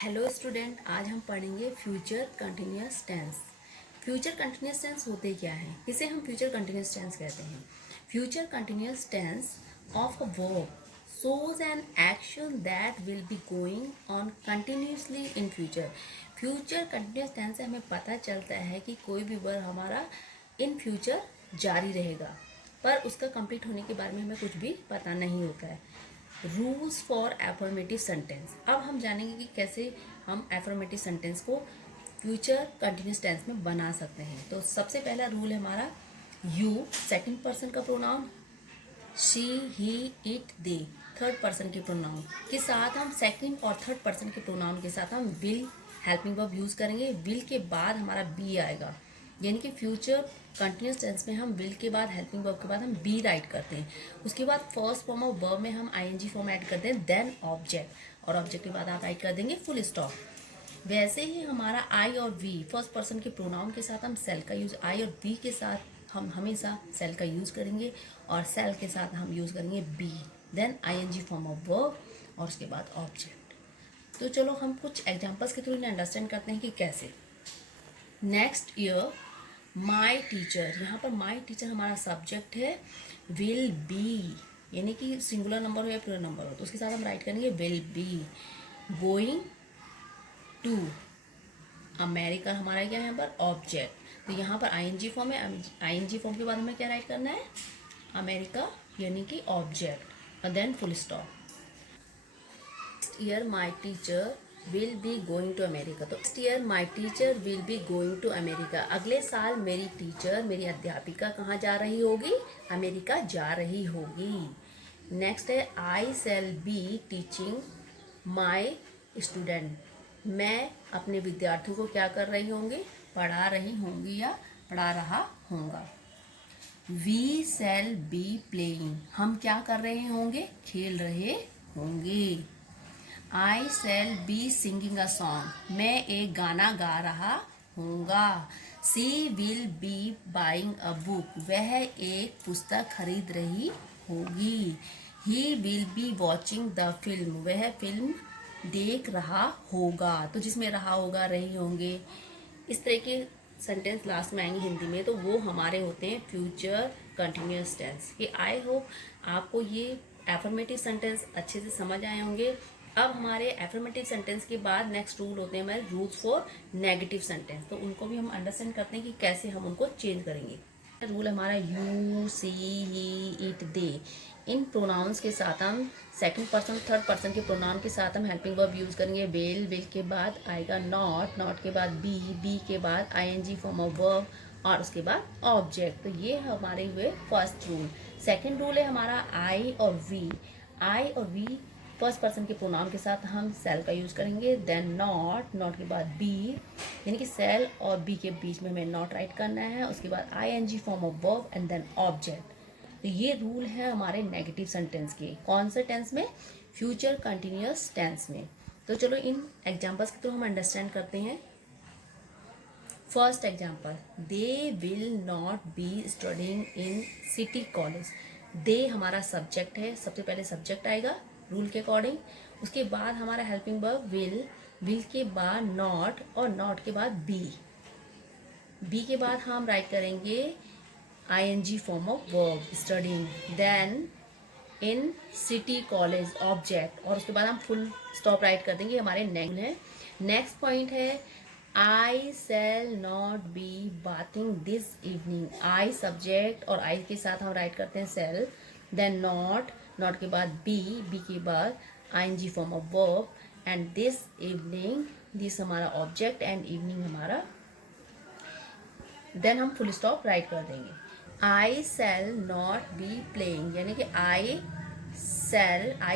Hello student, आज हम पढ़ेंगे future continuous tense. Future continuous tense होते क्या है, इसे हम फ्यूचर कंटिन्यूअस टेंस कहते हैं। Future continuous tense of a verb shows an action that will be going on continuously in future। Future continuous tense से हमें पता चलता है कि कोई भी वर्ब हमारा इन फ्यूचर जारी रहेगा, पर उसका कंप्लीट होने के बारे में हमें कुछ भी पता नहीं होता है। Rules for affirmative sentence. अब हम जानेंगे कि कैसे हम एफर्मेटिव सेंटेंस को फ्यूचर कंटिन्यूस टेंस में बना सकते हैं। तो सबसे पहला रूल है हमारा यू, सेकंड पर्सन का pronoun, she, he, it, they third person के प्रोनाउन के साथ हम सेकंड और थर्ड पर्सन के प्रोनाउन के साथ हम विल हेल्पिंग वर्ब यूज करेंगे। विल के बाद हमारा बी आएगा, यानी कि फ्यूचर कंटिन्यूस टेंस में हम विल के बाद हेल्पिंग वर्ब के बाद हम बी राइट करते हैं। उसके बाद फर्स्ट फॉर्म ऑफ वर्ब में हम आईएनजी फॉर्म ऐड करते हैं, देन ऑब्जेक्ट, और ऑब्जेक्ट के बाद आप राइट कर देंगे फुल स्टॉप। वैसे ही हमारा आई और वी फर्स्ट पर्सन के प्रोनाउन के साथ हम सेल का यूज, आई और वी के साथ हम हमेशा सेल का यूज करेंगे, और सेल के साथ हम यूज करेंगे be, then ING form of verb और उसके बाद ऑब्जेक्ट। तो चलो हम कुछ एग्जांपल्स के थ्रू इन्हें अंडरस्टैंड करते हैं कि कैसे। नेक्स्ट ईयर माई टीचर, यहाँ पर माई टीचर हमारा सब्जेक्ट है, विल बी, यानी कि सिंगुलर नंबर हो या प्लूरल नंबर हो तो उसके साथ हम राइट करेंगे will be going to America, हमारा क्या है यहाँ पर ऑब्जेक्ट। तो यहाँ पर आईएनजी फॉर्म है, आईएनजी फॉर्म के बाद हमें क्या राइट करना है, अमेरिका, यानी कि ऑब्जेक्ट, और then full stop. Year my teacher will be going to America, तो next year my teacher will be going to America, अगले साल मेरी टीचर, मेरी अध्यापिका कहाँ जा रही होगी, अमेरिका जा रही होगी। नेक्स्ट है I shall be teaching my student, मैं अपने विद्यार्थियों को क्या कर रही होंगी, पढ़ा रही होंगी या पढ़ा रहा होगा। वी सेल बी प्लेइंग, हम क्या कर रहे होंगे, खेल रहे होंगे। I shall be singing a song, मैं एक गाना गा रहा हूँगा। She will be buying a book, वह एक पुस्तक खरीद रही होगी। He will be watching the film, वह फिल्म देख रहा होगा। तो जिसमें रहा होगा, रही होंगे, इस तरह के सेंटेंस लास्ट में आएंगे हिंदी में, तो वो हमारे होते हैं फ्यूचर कंटिन्यूअस टेंस। कि आई होप आपको ये एफर्मेटिव सेंटेंस अच्छे से समझ आए होंगे। अब हमारे एफर्मेटिव सेंटेंस के बाद नेक्स्ट रूल होते हैं हमारे रूल्स फॉर नेगेटिव सेंटेंस, तो उनको भी हम अंडरस्टैंड करते हैं कि कैसे हम उनको चेंज करेंगे। रूल हमारा you, she, he, it, they, इन प्रोनाउंस के साथ हम सेकंड पर्सन थर्ड पर्सन के प्रोनाउन के साथ हम हेल्पिंग वर्ब यूज करेंगे। विल के बाद आएगा नॉट के बाद बी के बाद आईएनजी फॉर्म ऑफ वर्ब और उसके बाद ऑब्जेक्ट। तो ये हमारे हुए फर्स्ट रूल। सेकंड रूल है हमारा आई और वी। आई और वी फर्स्ट पर्सन के प्रोनाउन के साथ हम सेल का यूज करेंगे, देन नॉट के बाद बी, यानी कि सेल और बी के बीच में हमें नॉट राइट करना है, उसके बाद ING form of verb and then object. तो ये रूल है हमारे नेगेटिव सेंटेंस के, कौन से टेंस में, फ्यूचर कंटिन्यूअस टेंस में। तो चलो इन एग्जांपल्स के थ्रू हम अंडरस्टैंड करते हैं। First example, they will not be studying in city college. They हमारा सब्जेक्ट है, सबसे पहले सब्जेक्ट आएगा रूल के अकॉर्डिंग, उसके बाद हमारा हेल्पिंग वर्ब विल के बाद नॉट और नॉट के बाद बी के बाद हम राइट करेंगे ING form of verb studying, then in city college object, और उसके बाद हम फुल स्टॉप राइट कर देंगे, हमारे नेक्स्ट है। नेक्स्ट पॉइंट है I shall not be bathing this evening. I subject और आई के साथ हम राइट करते हैं सेल, देन नॉट के बाद बी के बाद ING form of verb and this evening, this हमारा ऑब्जेक्ट एंड इवनिंग हमारा, देन हम फुल स्टॉप राइट कर देंगे। I shall not be playing, यानी कि आई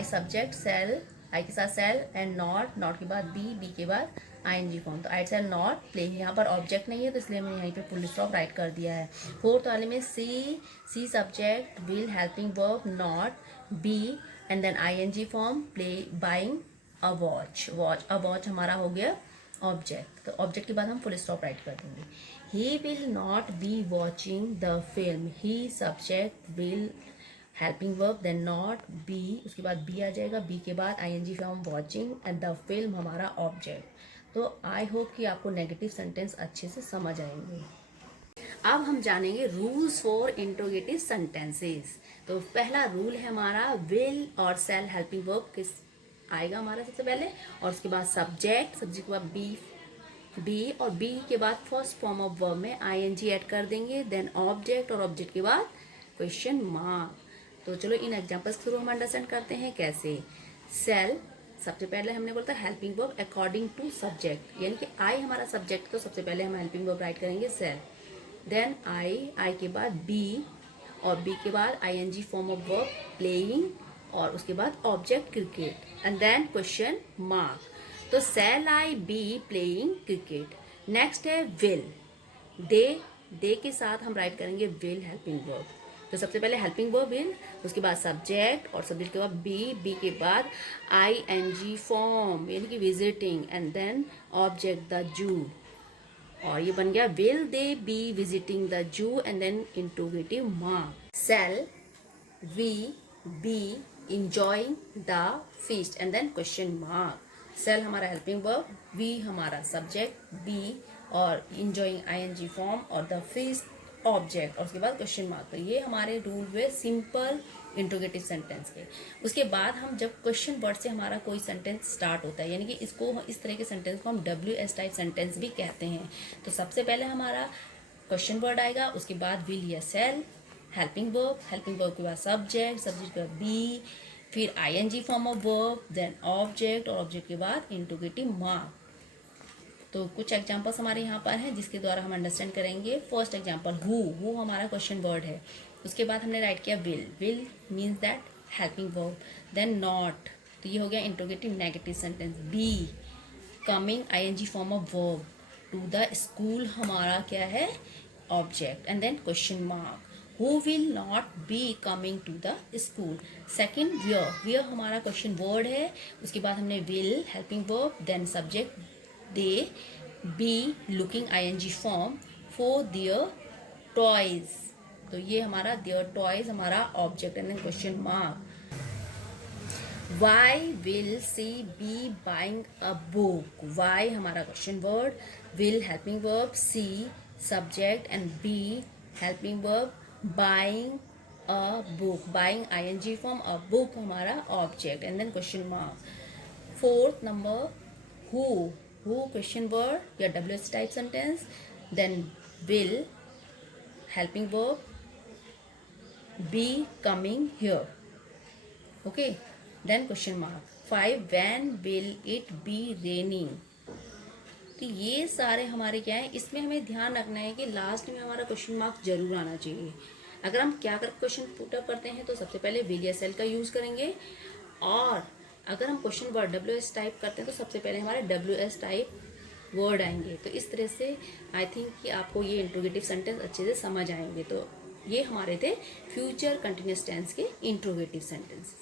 सब्जेक्ट सेल, आई के साथ सेल एंड नॉट के बाद बी के बाद आईएनजी फॉर्म, तो आई सेल नॉट प्लेइंग, यहाँ पर ऑब्जेक्ट नहीं है तो इसलिए मैंने यहीं पे फुल स्टॉप राइट कर दिया है। फोर्थ वाले में she subject, will helping verb, not be and then ING form, play buying a watch हमारा हो गया ऑब्जेक्ट। तो ऑब्जेक्ट के बाद हम फुल स्टॉप राइट कर देंगे। He will not be watching the film, he subject, will helping verb, then not, be, उसके बाद बी आ जाएगा, बी के बाद ING form watching and the film हमारा ऑब्जेक्ट। तो आई होप कि आपको नेगेटिव सेंटेंस अच्छे से समझ आएंगे। अब हम जानेंगे रूल्स फॉर इंट्रोगेटिव सेंटेंसेस। तो पहला रूल है हमारा विल और सेल हेल्पिंग वर्ब किस आएगा हमारा सबसे पहले, और उसके बाद सब्जेक्ट के बाद बी और बी के बाद फर्स्ट फॉर्म ऑफ वर्ब में आईएनजी ऐड कर देंगे, देन ऑब्जेक्ट और ऑब्जेक्ट के बाद क्वेश्चन मार्क। तो चलो इन एग्जांपल्स के थ्रू हम अंडरस्टैंड करते हैं कैसे। सेल, सबसे पहले हमने बोलता है helping verb according to subject, यानी कि आई हमारा सब्जेक्ट, तो सबसे पहले हम हेल्पिंग वर्ब राइट करेंगे सेल, देन आई के बाद बी और बी के बाद ING form of verb playing और उसके बाद object cricket and then question mark. तो shall I be playing cricket. Next है विल, दे के साथ हम राइट करेंगे विल हेल्पिंग वर्ब। तो सबसे पहले हेल्पिंग वर्ब विल, उसके बाद सब्जेक्ट और सब्जेक्ट के बाद बी के बाद आईएनजी फॉर्म यानी कि visiting and then object the zoo, और ये बन गया will they be visiting the zoo and then interrogative mark. Shall we be enjoying the feast and then question mark. Shall हमारा हेल्पिंग वर्ब, वी हमारा subject, be और enjoying ING form और the feast object और उसके बाद question mark. तो ये हमारे रूल हुए सिंपल इंट्रोगेटिव सेंटेंस के। उसके बाद हम जब क्वेश्चन वर्ड से हमारा कोई सेंटेंस स्टार्ट होता है, यानी कि इसको इस तरह के सेंटेंस को हम WS टाइप सेंटेंस भी कहते हैं। तो सबसे पहले हमारा क्वेश्चन वर्ड आएगा, उसके बाद विल या सेल, हेल्पिंग वर्ब के बाद सब्जेक्ट के बाद बी, फिर ING form of verb, then object और ऑब्जेक्ट के बाद इंट्रोगेटिव मार्क। तो कुछ एग्जांपल्स हमारे यहाँ पर हैं जिसके द्वारा हम अंडरस्टैंड करेंगे। फर्स्ट एग्जांपल हु हमारा क्वेश्चन वर्ड है, उसके बाद हमने राइट किया will means that helping verb, then not, तो ये हो गया interrogative negative sentence. Be coming ING form of verb, to the school हमारा क्या है object and then question mark. Who will not be coming to the school. Second where हमारा question word है, उसके बाद हमने will helping verb, then subject they be looking ing form for their toys, तो ये हमारा their toys हमारा object and then question mark. why will she be buying a book, why हमारा question word, will helping verb, she subject and be helping verb, buying a book, buying ing form, a book हमारा object and then question mark. Fourth number who question word या WH type sentence, then will helping verb, be coming here, okay, then question mark। 5 when will it be raining। तो ये सारे हमारे क्या है, इसमें हमें ध्यान रखना है कि लास्ट में हमारा क्वेश्चन मार्क जरूर आना चाहिए। अगर हम क्या कर क्वेश्चन पुट अप करते हैं तो सबसे पहले विल या सेल का यूज करेंगे, और अगर हम क्वेश्चन वर्ड WS टाइप करते हैं तो सबसे पहले हमारे WS टाइप वर्ड आएंगे। तो इस तरह से आई थिंक कि आपको ये इंट्रोगेटिव सेंटेंस अच्छे से समझ आएंगे। तो ये हमारे थे फ्यूचर कंटिन्यूअस टेंस के इंट्रोगेटिव सेंटेंस।